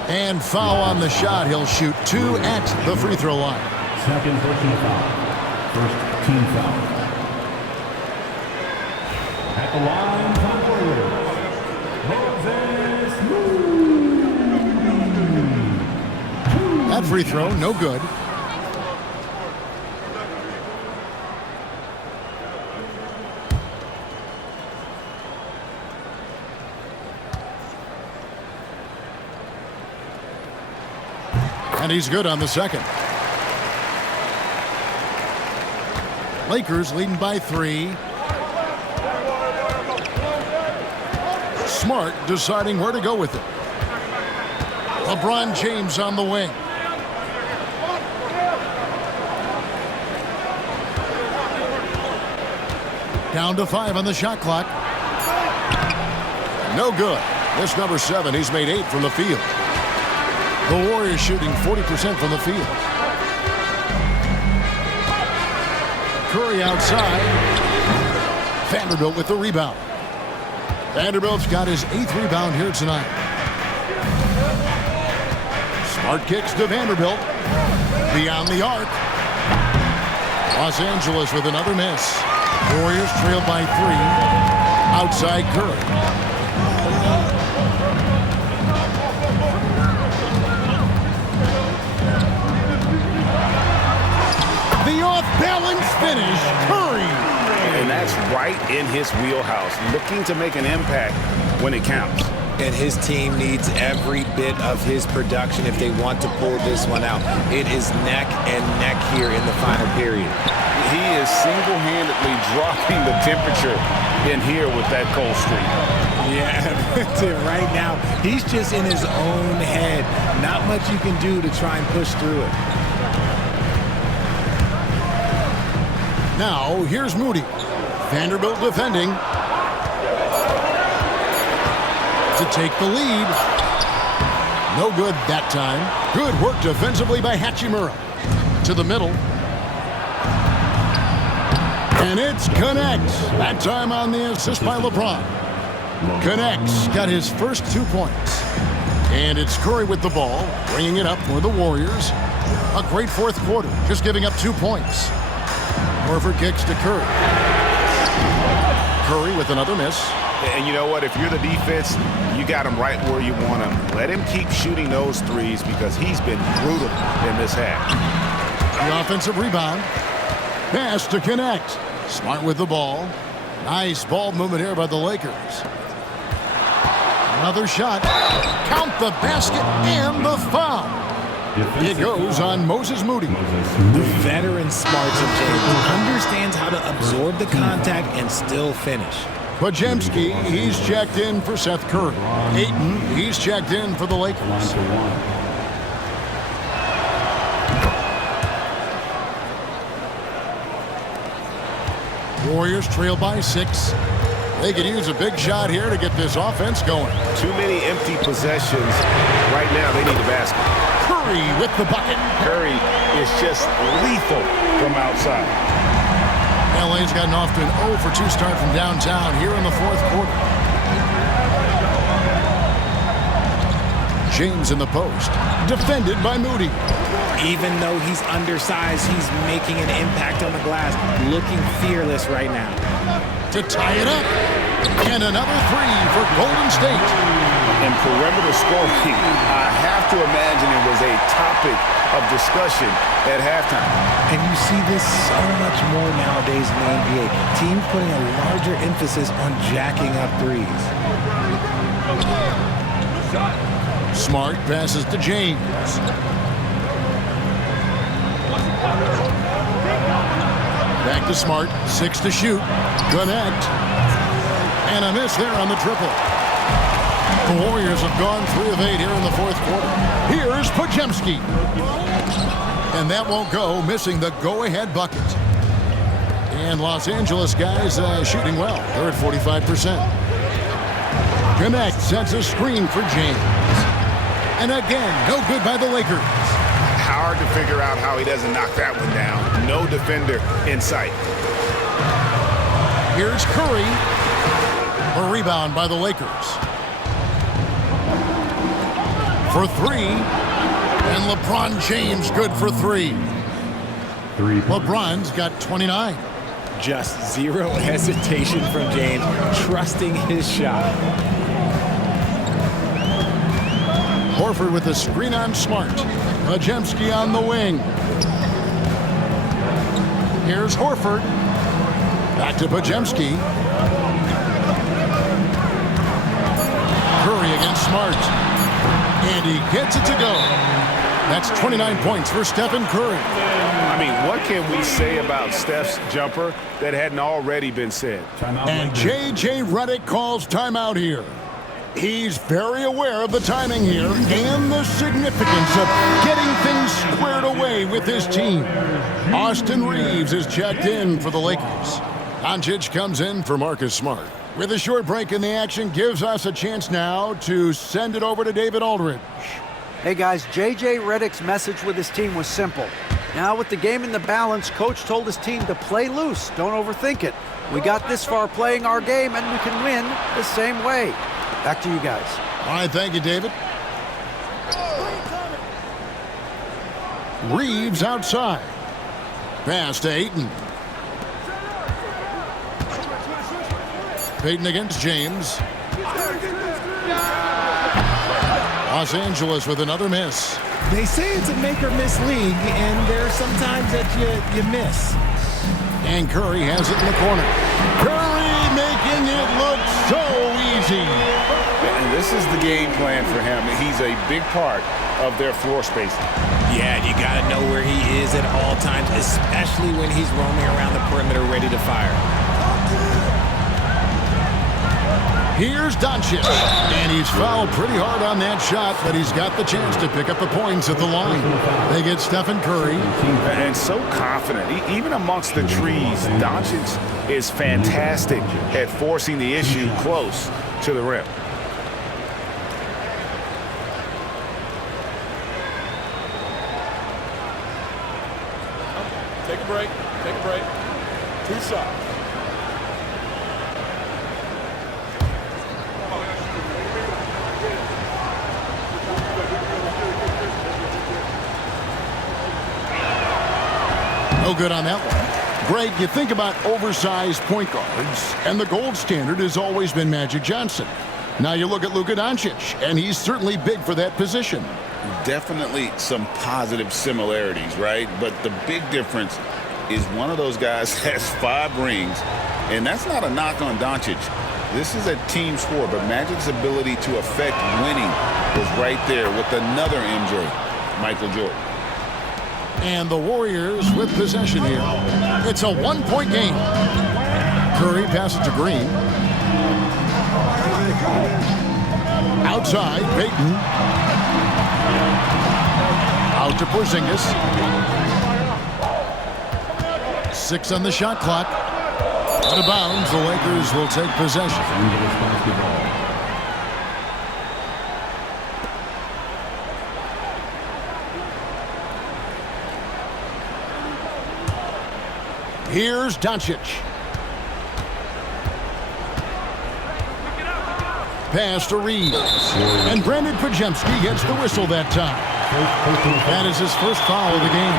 And foul on the shot. He'll shoot 2 at the free throw line. Second personal foul. First team foul. At the line, That free throw, no good. And he's good on the second. Lakers leading by 3. Smart deciding where to go with it. LeBron James on the wing. Down to 5 on the shot clock. No good. This number 7, he's made 8 from the field. The Warriors shooting 40% from the field. Curry outside. Vanderbilt with the rebound. Vanderbilt's got his 8th rebound here tonight. Smart kicks to Vanderbilt. Beyond the arc. Los Angeles with another miss. Warriors trail by 3. Outside Curry. The off-balance finish, Curry. And that's right in his wheelhouse, looking to make an impact when it counts. And his team needs every bit of his production if they want to pull this one out. It is neck and neck here in the final period. He is single-handedly dropping the temperature in here with that cold streak. Yeah, that's it right now. He's just in his own head. Not much you can do to try and push through it. Now, here's Moody. Vanderbilt defending. To take the lead. No good that time. Good work defensively by Hachimura. To the middle. And it's connects. That time on the assist by LeBron. Connects got his first 2 points. And it's Curry with the ball, bringing it up for the Warriors. A great fourth quarter, just giving up 2 points. Horford kicks to Curry. Curry with another miss. And you know what? If you're the defense, you got him right where you want him. Let him keep shooting those threes because he's been brutal in this half. The offensive rebound. Pass to connect. Smart with the ball. Nice ball movement here by the Lakers. Another shot. Count the basket and the foul. It goes on Moses Moody. The veteran smarts of James understands how to absorb the contact and still finish. Podziemski, he's checked in for Seth Curry. Ayton, he's checked in for the Lakers. Warriors trail by 6. They could use a big shot here to get this offense going. Too many empty possessions. Right now, they need a basket. Curry with the bucket. Curry is just lethal from outside. LA's gotten off to an 0 for 2 start from downtown here in the fourth quarter. James in the post. Defended by Moody. Even though he's undersized, he's making an impact on the glass. Looking fearless right now. To tie it up. And another 3 for Golden State. In perimeter scoring, I have to imagine it was a topic of discussion at halftime. And you see this so much more nowadays in the NBA. Teams putting a larger emphasis on jacking up threes. Smart passes to James. Back to Smart. 6 to shoot. Connect. And a miss there on the triple. The Warriors have gone 3 of 8 here in the fourth quarter. Here's Podziemski. And that won't go, missing the go-ahead bucket. And Los Angeles guys shooting well. They're at 45%. Connect sets a screen for James. And again, no good by the Lakers. Hard to figure out how he doesn't knock that one down. No defender in sight. Here's Curry. A rebound by the Lakers. For 3. And LeBron James good for 3. LeBron's got 29. Just zero hesitation from James, trusting his shot. Horford with a screen on Smart. Podziemski on the wing. Here's Horford. Back to Podziemski. Curry against Smart. And he gets it to go. That's 29 points for Stephen Curry. I mean, what can we say about Steph's jumper that hadn't already been said? And J.J. Redick calls timeout here. He's very aware of the timing here and the significance of getting things squared away with his team. Austin Reeves is checked in for the Lakers. Doncic comes in for Marcus Smart. With a short break in the action, gives us a chance now to send it over to David Aldridge. Hey guys, J.J. Redick's message with his team was simple. Now with the game in the balance, coach told his team to play loose. Don't overthink it. We got this far playing our game and we can win the same way. Back to you guys. All right, thank you, David. Reeves outside. Pass to Ayton. Payton against James. Los Angeles with another miss. They say it's a make-or-miss league, and there are some times that you miss. And Curry has it in the corner. Curry making it look so easy. And this is the game plan for him. He's a big part of their floor spacing. Yeah, you got to know where he is at all times, especially when he's roaming around the perimeter ready to fire. Here's Doncic, and he's fouled pretty hard on that shot, but he's got the chance to pick up the points at the line. They get Stephen Curry. And so confident. Even amongst the trees, Doncic is fantastic at forcing the issue close to the rim. Take a break. Take a break. 2 shots. No good on that one. Greg, you think about oversized point guards, and the gold standard has always been Magic Johnson. Now you look at Luka Doncic, and he's certainly big for that position. Definitely some positive similarities, right? But the big difference is one of those guys has 5 rings, and that's not a knock on Doncic. This is a team sport, but Magic's ability to affect winning was right there with another MJ, Michael Jordan. And the Warriors with possession here. It's a 1-point game. Curry passes to Green. Outside, Payton. Out to Porzingis. 6 on the shot clock. Out of bounds, the Lakers will take possession. Here's Doncic. Pass to Reeves. And Brandon Podziemski gets the whistle that time. That is his first foul of the game.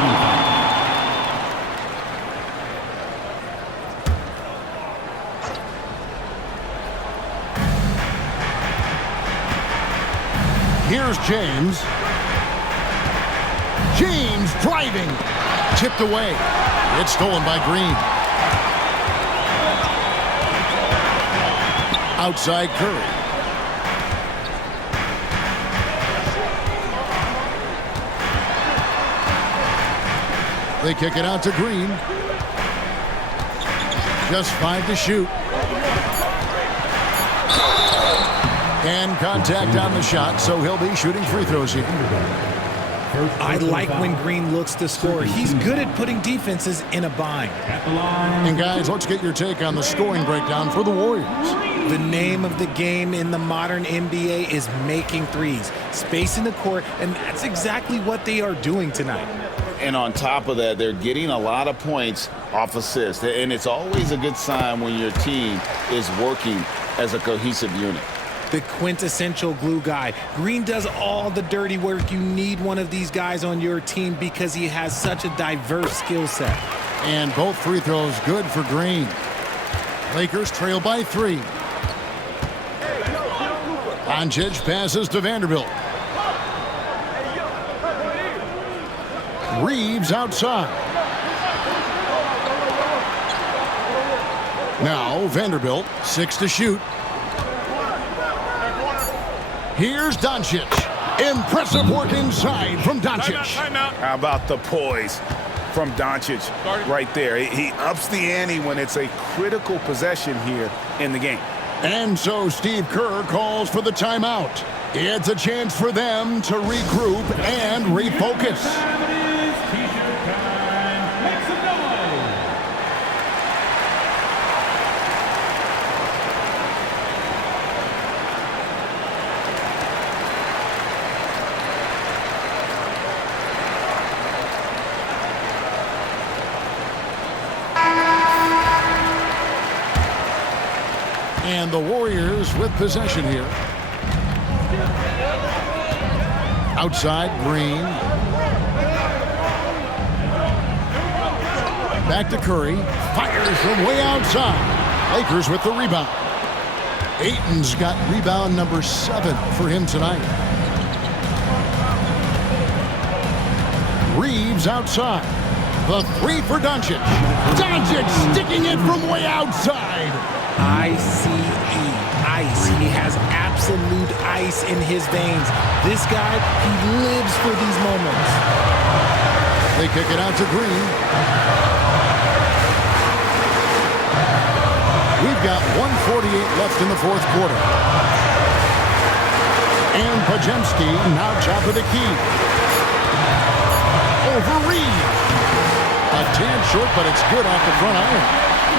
Here's James. James driving. Tipped away. It's stolen by Green. Outside Curry. They kick it out to Green. Just 5 to shoot. And contact on the shot, so he'll be shooting free throws here. I like when Green looks to score. He's good at putting defenses in a bind. And guys, let's get your take on the scoring breakdown for the Warriors. The name of the game in the modern NBA is making threes, spacing the court, and that's exactly what they are doing tonight. And on top of that, they're getting a lot of points off assists. And it's always a good sign when your team is working as a cohesive unit. The quintessential glue guy. Green does all the dirty work. You need one of these guys on your team because he has such a diverse skill set. And both free throws good for Green. Lakers trail by 3. Doncic passes to Vanderbilt. Reeves outside. Now Vanderbilt, 6 to shoot. Here's Doncic. Impressive work inside from Doncic. Timeout. How about the poise from Doncic right there? He ups the ante when it's a critical possession here in the game. And so Steve Kerr calls for the timeout. It's a chance for them to regroup and refocus. And the Warriors with possession here. Outside, Green. Back to Curry. Fires from way outside. Lakers with the rebound. Ayton's got rebound number 7 for him tonight. Reeves outside. The 3 for Doncic. Doncic sticking it from way outside. ICE, ice. He has absolute ice in his veins. This guy, he lives for these moments. They kick it out to Green. We've got 1:48 left in the fourth quarter. And Podziemski now top of the key. Over Reeves. A tad short, but it's good off the front iron.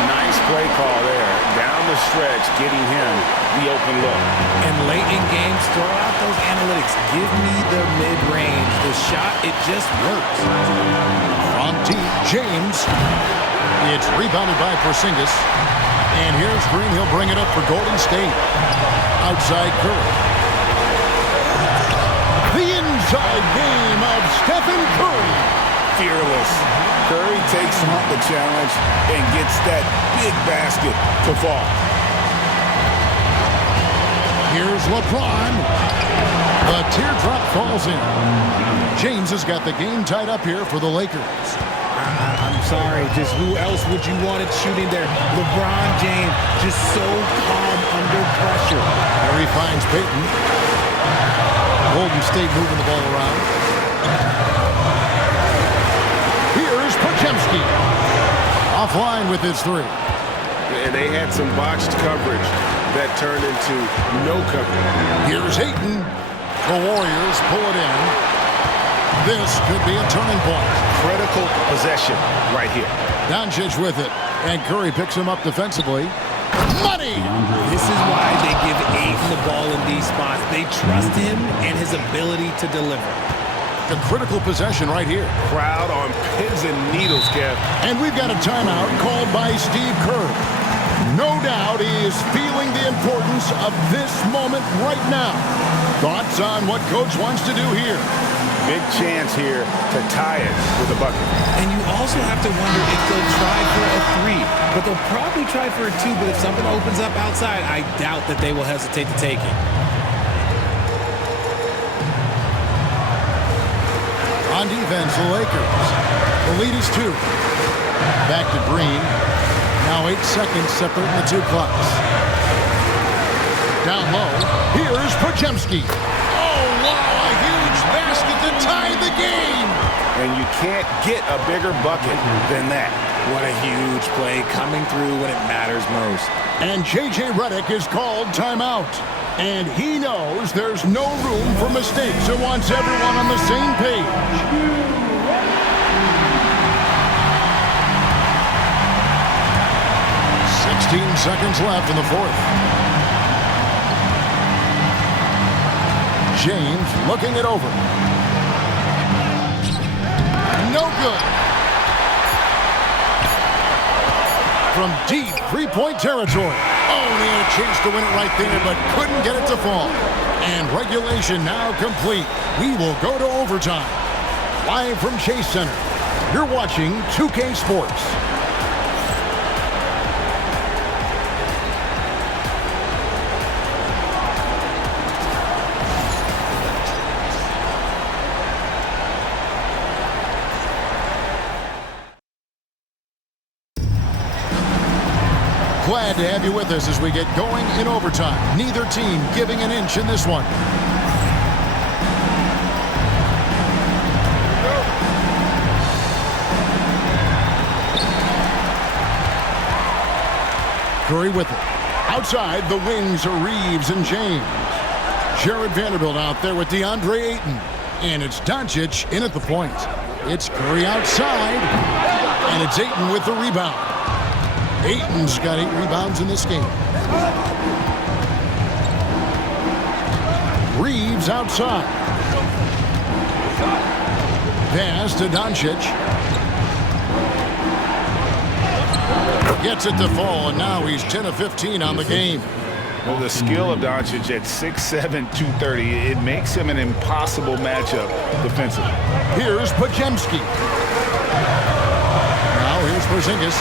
Nice play call there. Down the stretch, getting him the open look. And late in games, throw out those analytics. Give me the mid-range. The shot, it just works. From deep, James. It's rebounded by Porzingis. And here's Green. He'll bring it up for Golden State. Outside Curry. The inside game of Stephen Curry. Fearless. Curry takes on the challenge and gets that big basket to fall. Here's LeBron. The teardrop falls in. James has got the game tied up here for the Lakers. I'm sorry, just who else would you want it shooting there? LeBron James, just so calm under pressure. There he finds Payton. Golden State moving the ball around. Here's Podziemski. Offline with his 3. And they had some botched coverage that turned into no coverage. Here's Ayton. The Warriors pull it in. This could be a turning point. Critical possession right here. Doncic with it. And Curry picks him up defensively. Money! This is why they give Ayton the ball in these spots. They trust him and his ability to deliver. The critical possession right here. Crowd on pins and needles, Kev. And we've got a timeout called by Steve Kerr. No doubt he is feeling the importance of this moment right now. Thoughts on what Coach wants to do here? Big chance here to tie it with a bucket. And you also have to wonder if they'll try for a 3. But they'll probably try for a 2. But if something opens up outside, I doubt that they will hesitate to take it. On defense, the Lakers. The lead is 2. Back to Green. Now 8 seconds separating the 2 clocks. Down low. Here's Podziemski. Oh, wow, a huge basket to tie the game. And you can't get a bigger bucket than that. What a huge play coming through when it matters most. And J.J. Redick is called timeout. And he knows there's no room for mistakes and wants everyone on the same page. 16 seconds left in the fourth. James looking it over. No good. From deep three-point territory. Oh, and he had a chance to win it right there, but couldn't get it to fall. And regulation now complete. We will go to overtime. Live from Chase Center, you're watching 2K Sports. Glad to have you with us as we get going in overtime. Neither team giving an inch in this one. Curry with it. Outside, the wings are Reeves and James. Jared Vanderbilt out there with DeAndre Ayton. And it's Doncic in at the point. It's Curry outside. And it's Ayton with the rebound. Ayton's got 8 rebounds in this game. Reeves outside. Pass to Doncic. Gets it to fall, and now he's 10 of 15 on the game. Well, the skill of Doncic at 6'7", 230, it makes him an impossible matchup defensively. Here's Podziemski. Now here's Porzingis.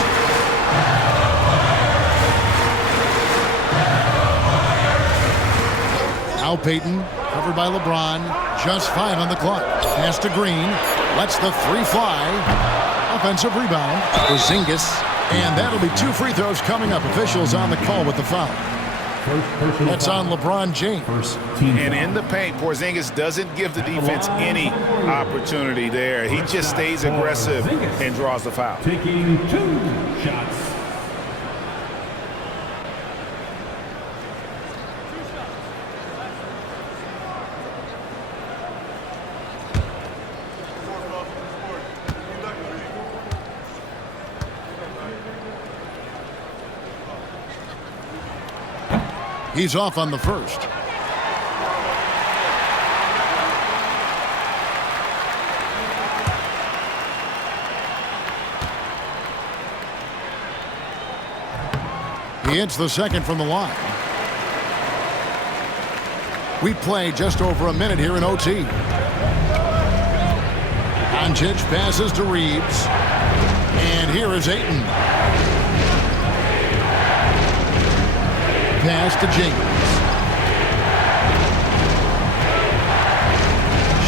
Now Payton, covered by LeBron. Just 5 on the clock. Pass to Green. Lets the 3 fly. Offensive rebound. Porzingis. And that'll be 2 free throws coming up. Officials on the call with the foul. That's on LeBron James. And in the paint, Porzingis doesn't give the defense any opportunity there. He just stays aggressive and draws the foul. Taking 2 shots. He's off on the first. He hits the second from the line. We play just over a minute here in OT. Doncic passes to Reeves. And here is Ayton. Pass to James.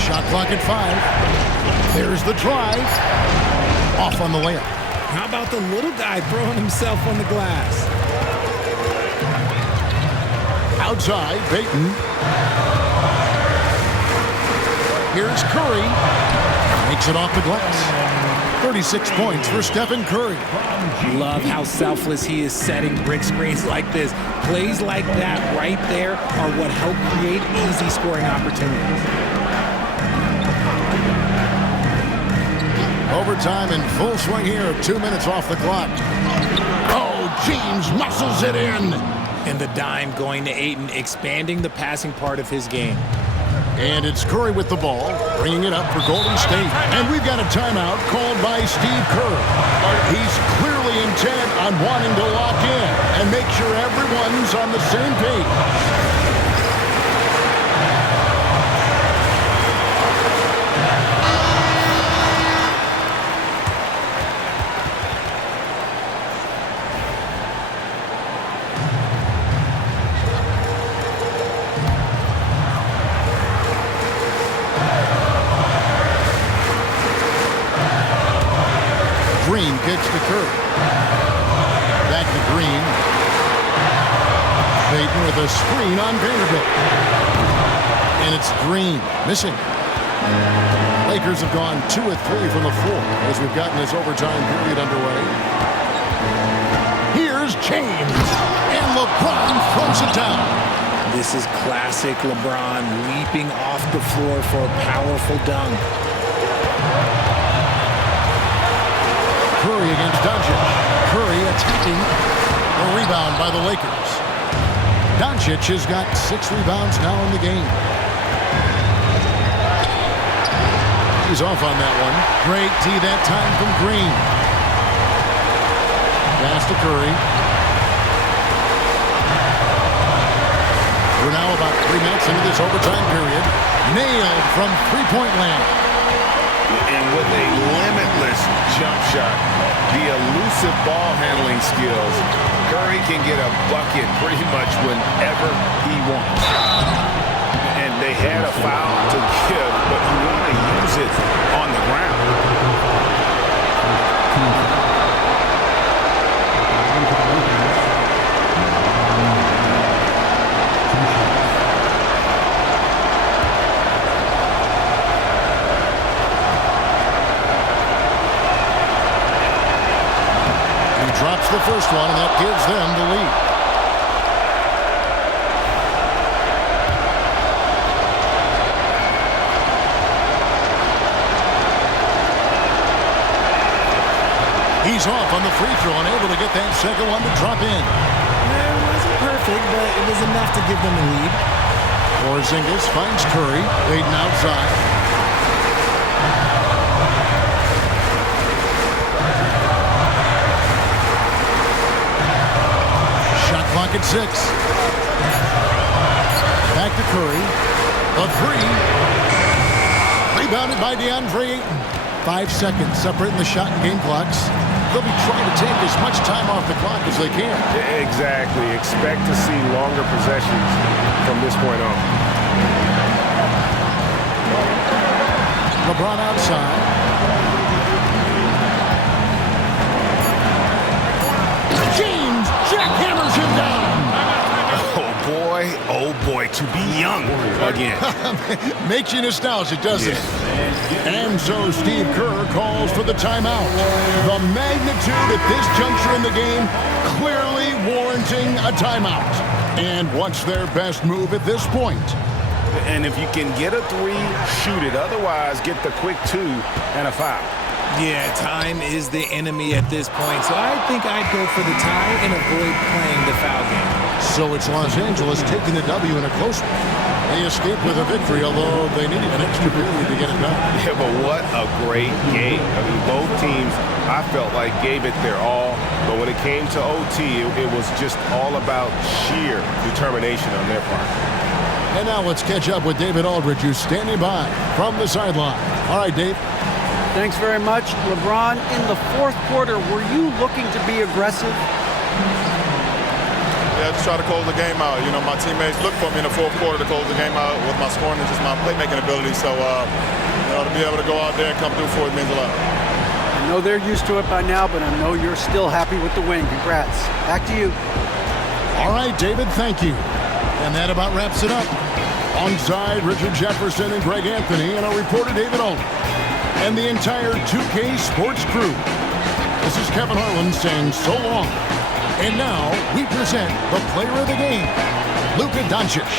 Shot clock at 5. There's the drive. Off on the layup. How about the little guy throwing himself on the glass? Outside, Payton. Here's Curry. Makes it off the glass. 36 points for Stephen Curry. Love how selfless he is setting brick screens like this. Plays like that right there are what help create easy scoring opportunities. Overtime in full swing here. 2 minutes off the clock. Oh, James muscles it in. And the dime going to Ayton, expanding the passing part of his game. And it's Curry with the ball, bringing it up for Golden State. And we've got a timeout called by Steve Kerr. He's clearly intent on wanting to lock in and make sure everyone's on the same page. Green kicks to Curry. Back to Green. Payton with a screen on Vanderbilt. And it's Green missing. Lakers have gone 2 of 3 from the floor as we've gotten this overtime period underway. Here's James. And LeBron throws it down. This is classic LeBron leaping off the floor for a powerful dunk. Curry against Doncic. Curry attacking. A rebound by the Lakers. Doncic has got 6 rebounds now in the game. He's off on that one. Great tee that time from Green. Pass to Curry. We're now about 3 minutes into this overtime period. Nailed from three-point land. And with a limitless jump shot, the elusive ball handling skills, Curry can get a bucket pretty much whenever he wants. And they had a foul to give, but you want to use it on the ground. Drops the the first one, and that gives them the lead. He's off on the free throw, unable to get that second one to drop in. It wasn't perfect, but it was enough to give them a lead. Porzingis finds Curry, Aiden outside. Shot clock at 6. Back to Curry. A three. Rebounded by DeAndre Ayton. 5 seconds separating the shot and game clocks. They'll be trying to take as much time off the clock as they can. Exactly. Expect to see longer possessions from this point on. LeBron outside. James jackhammers him down. Oh boy, to be young again. Makes you nostalgic, doesn't it? And so Steve Kerr calls for the timeout. The magnitude at this juncture in the game clearly warranting a timeout. And what's their best move at this point? And if you can get a three, shoot it. Otherwise, get the quick 2 and a foul. Yeah, time is the enemy at this point, so I think I'd go for the tie and avoid playing the foul game. So it's Los Angeles taking the W in a close one. They escaped with a victory, although they needed an extra period to get it done. Yeah, but what a great game. I mean, both teams, I felt like, gave it their all. But when it came to OT, it was just all about sheer determination on their part. And now let's catch up with David Aldridge, who's standing by from the sideline. All right, Dave. Thanks very much. LeBron, in the fourth quarter, were you looking to be aggressive? Yeah, just try to close the game out. You know, my teammates look for me in the fourth quarter to close the game out with my scoring and just my playmaking ability. So, you know, to be able to go out there and come through for it means a lot. I know they're used to it by now, but I know you're still happy with the win. Congrats. Back to you. All right, David, thank you. And that about wraps it up. Onside, Richard Jefferson and Greg Anthony, and our reporter, David Aldridge, and the entire 2K Sports crew. This is Kevin Harlan saying so long. And now we present the player of the game, Luka Doncic.